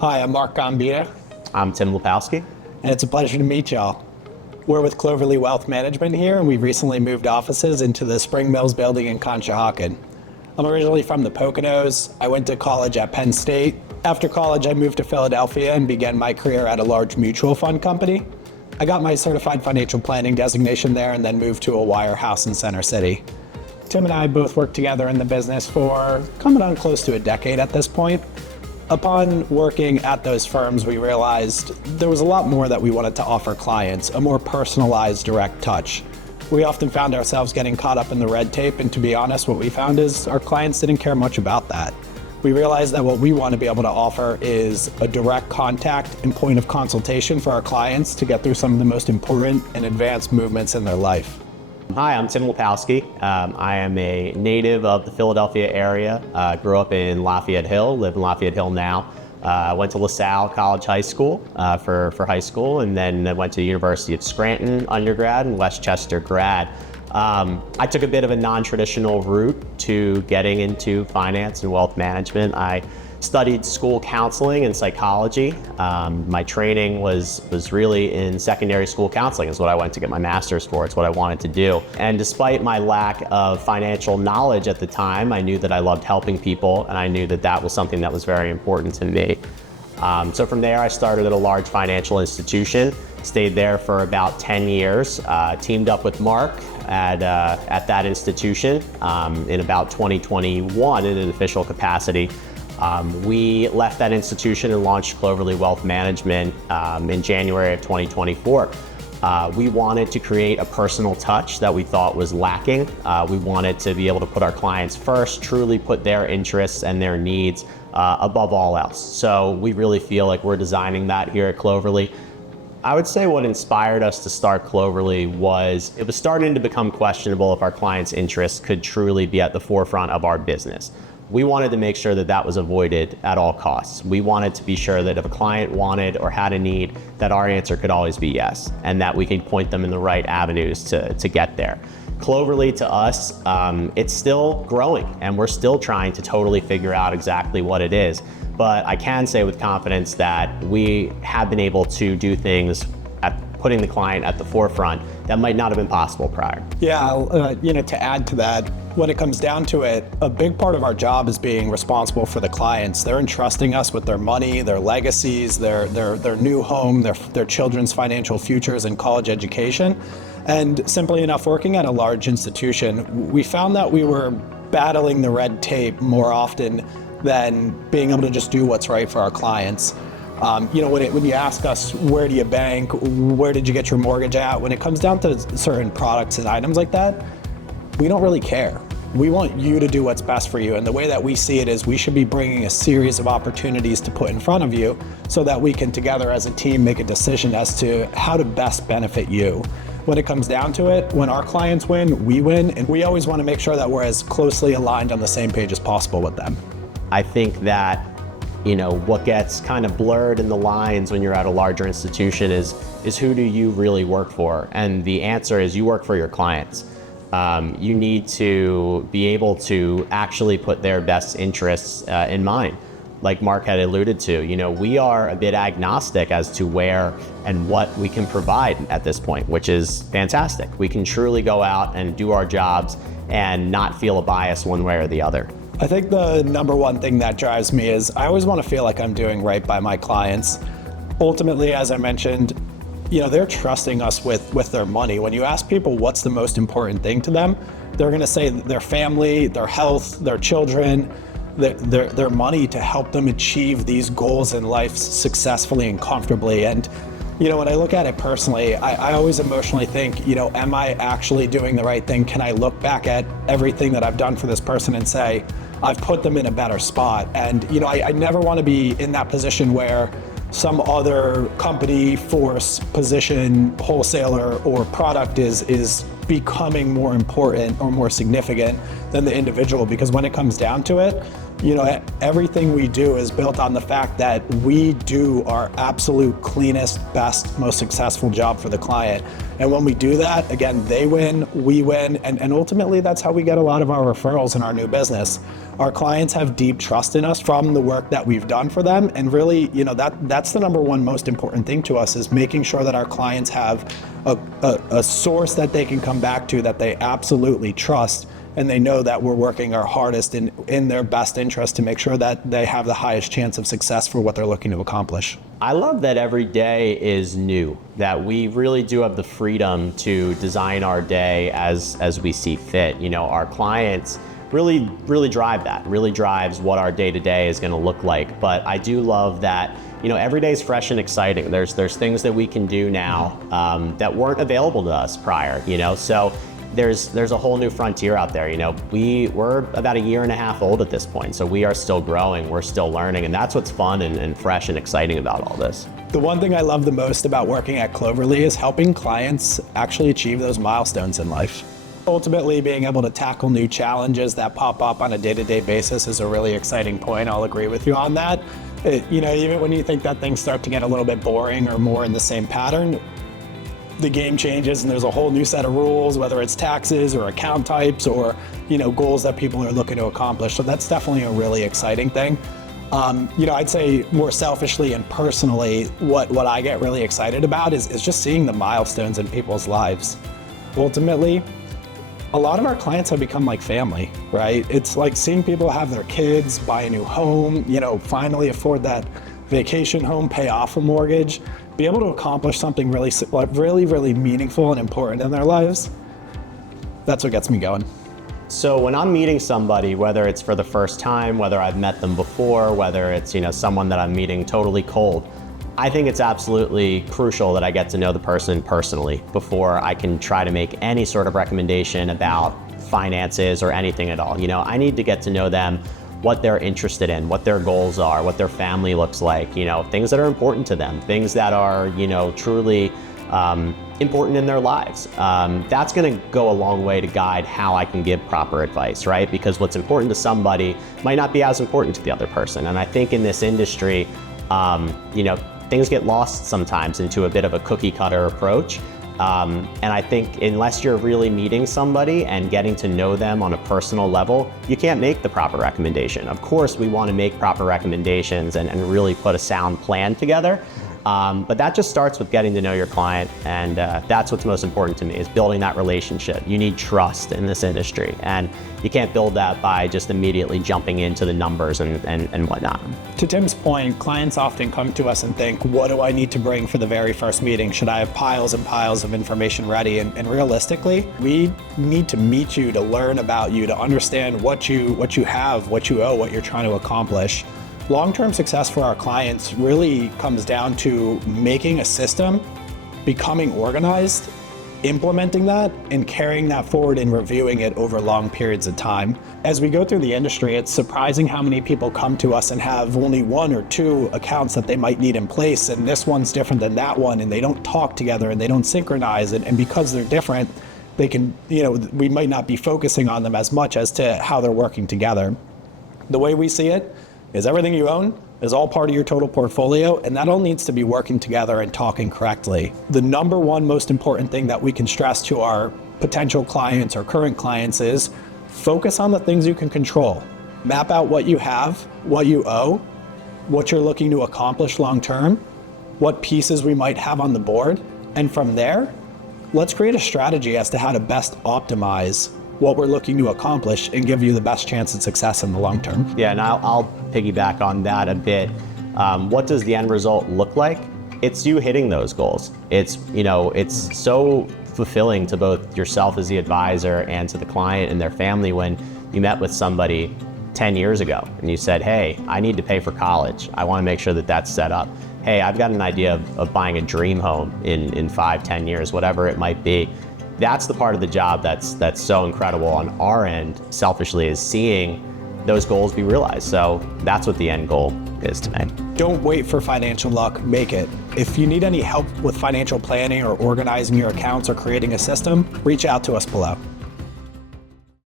Hi, I'm Mark Gambita, I'm Tim Lipowski. and it's a pleasure to meet y'all. We're with Cloverly Wealth Management here, and we've recently moved offices into the Spring Mills building in Conshohocken. I'm originally from the Poconos. I went to college at Penn State. After college, I moved to Philadelphia and began my career at a large mutual fund company. I got my certified financial planning designation there and then moved to a wirehouse in Center City. Tim and I both worked together in the business for coming on close to a decade at this point. Upon working at those firms, we realized there was a lot more that we wanted to offer clients, a more personalized, direct touch. We often found ourselves getting caught up in the red tape, and to be honest, what we found is our clients didn't care much about that. We realized that what we want to be able to offer is a direct contact and point of consultation for our clients to get through some of the most important and advanced movements in their life. Hi, I'm Tim Lipowski. I am a native of the Philadelphia area. Grew up in Lafayette Hill, live in Lafayette Hill now. Went to LaSalle College High School for high school, and then I went to the University of Scranton undergrad and Westchester grad. I took a bit of a non-traditional route to getting into finance and wealth management. I studied school counseling and psychology. My training was really in secondary school counseling is what I went to get my master's for. It's what I wanted to do. And despite my lack of financial knowledge at the time, I knew that I loved helping people, and I knew that that was something that was very important to me. So from there, I started at a large financial institution, stayed there for about 10 years, teamed up with Mark at that institution in about 2021 in an official capacity. We left that institution and launched Cloverly Wealth Management in January of 2024. We wanted to create a personal touch that we thought was lacking. We wanted to be able to put our clients first, truly put their interests and their needs above all else. So we really feel like we're designing that here at Cloverly. I would say what inspired us to start Cloverly was it was starting to become questionable if our clients' interests could truly be at the forefront of our business. We wanted to make sure that that was avoided at all costs. We wanted to be sure that if a client wanted or had a need, that our answer could always be yes, and that we could point them in the right avenues to get there. Cloverly to us, it's still growing, and we're still trying to totally figure out exactly what it is. But I can say with confidence that we have been able to do things at putting the client at the forefront that might not have been possible prior. Yeah, to add to that, when it comes down to it, a big part of our job is being responsible for the clients. They're entrusting us with their money, their legacies, their new home, their children's financial futures and college education. And simply enough, working at a large institution, we found that we were battling the red tape more often than being able to just do what's right for our clients. When you ask us, where do you bank, where did you get your mortgage at, when it comes down to certain products and items like that, we don't really care. We want you to do what's best for you. And the way that we see it is we should be bringing a series of opportunities to put in front of you so that we can together as a team make a decision as to how to best benefit you. When it comes down to it, when our clients win, we win, and we always want to make sure that we're as closely aligned on the same page as possible with them. I think that what gets kind of blurred in the lines when you're at a larger institution is who do you really work for? And the answer is you work for your clients. You need to be able to actually put their best interests in mind. Like Mark had alluded to, we are a bit agnostic as to where and what we can provide at this point, which is fantastic. We can truly go out and do our jobs and not feel a bias one way or the other. I think the number one thing that drives me is I always want to feel like I'm doing right by my clients. Ultimately, as I mentioned, they're trusting us with their money. When you ask people what's the most important thing to them, they're going to say their family, their health, their children, their money to help them achieve these goals in life successfully and comfortably. And when I look at it personally, I always emotionally think, am I actually doing the right thing? Can I look back at everything that I've done for this person and say, I've put them in a better spot? And, I never want to be in that position where some other company, force, position, wholesaler, or product is becoming more important or more significant than the individual. Because when it comes down to it, Everything we do is built on the fact that we do our absolute cleanest, best, most successful job for the client. And when we do that, again, they win, we win, and ultimately that's how we get a lot of our referrals in our new business. Our clients have deep trust in us from the work that we've done for them. And really, that's the number one most important thing to us, is making sure that our clients have a source that they can come back to that they absolutely trust. And they know that we're working our hardest in their best interest to make sure that they have the highest chance of success for what they're looking to accomplish. I love that every day is new, that we really do have the freedom to design our day as we see fit. Our clients really drive that, really drives what our day-to-day is going to look like. But I do love that, every day is fresh and exciting. There's things that we can do now that weren't available to us prior, so there's a whole new frontier out there. We're about 1.5 years old at this point, so we are still growing, we're still learning, and that's what's fun and fresh and exciting about all this. The one thing I love the most about working at Cloverly is helping clients actually achieve those milestones in life. Ultimately, being able to tackle new challenges that pop up on a day-to-day basis is a really exciting point. I'll agree with you on that. Even when you think that things start to get a little bit boring or more in the same pattern, the game changes and there's a whole new set of rules, whether it's taxes or account types or goals that people are looking to accomplish. So that's definitely a really exciting thing. I'd say more selfishly and personally, what I get really excited about is just seeing the milestones in people's lives. Ultimately, a lot of our clients have become like family, right? It's like seeing people have their kids, buy a new home, finally afford that vacation home, pay off a mortgage, be able to accomplish something really meaningful and important in their lives. That's what gets me going. So when I'm meeting somebody, whether it's for the first time, whether I've met them before, whether it's someone that I'm meeting totally cold, I think it's absolutely crucial that I get to know the person personally before I can try to make any sort of recommendation about finances or anything at all. I need to get to know them, what they're interested in, what their goals are, what their family looks like, things that are important to them, things that are, truly important in their lives. That's going to go a long way to guide how I can give proper advice, right? Because what's important to somebody might not be as important to the other person. And I think in this industry, things get lost sometimes into a bit of a cookie cutter approach. And I think unless you're really meeting somebody and getting to know them on a personal level, you can't make the proper recommendation. Of course, we want to make proper recommendations and really put a sound plan together. But that just starts with getting to know your client, and that's what's most important to me, is building that relationship. You need trust in this industry, and you can't build that by just immediately jumping into the numbers and whatnot. To Tim's point, clients often come to us and think, what do I need to bring for the very first meeting? Should I have piles and piles of information ready? And realistically, we need to meet you to learn about you, to understand what you have, what you owe, what you're trying to accomplish. Long-term success for our clients really comes down to making a system, becoming organized, implementing that, and carrying that forward and reviewing it over long periods of time. As we go through the industry, it's surprising how many people come to us and have only 1 or 2 accounts that they might need in place, and this one's different than that one, and they don't talk together and they don't synchronize it, and because they're different, they can, we might not be focusing on them as much as to how they're working together. The way we see it is everything you own is all part of your total portfolio, and that all needs to be working together and talking correctly. The number one most important thing that we can stress to our potential clients or current clients is focus on the things you can control. Map out what you have, what you owe, what you're looking to accomplish long term, what pieces we might have on the board, and from there, let's create a strategy as to how to best optimize what we're looking to accomplish and give you the best chance of success in the long term. Yeah, and I'll piggyback on that a bit. What does the end result look like? It's you hitting those goals. It's so fulfilling to both yourself as the advisor and to the client and their family when you met with somebody 10 years ago and you said, hey, I need to pay for college. I want to make sure that that's set up. Hey, I've got an idea of buying a dream home in 5-10 years, whatever it might be. That's the part of the job that's so incredible on our end, selfishly, is seeing those goals be realized. So that's what the end goal is today. Don't wait for financial luck, make it. If you need any help with financial planning or organizing your accounts or creating a system, reach out to us below.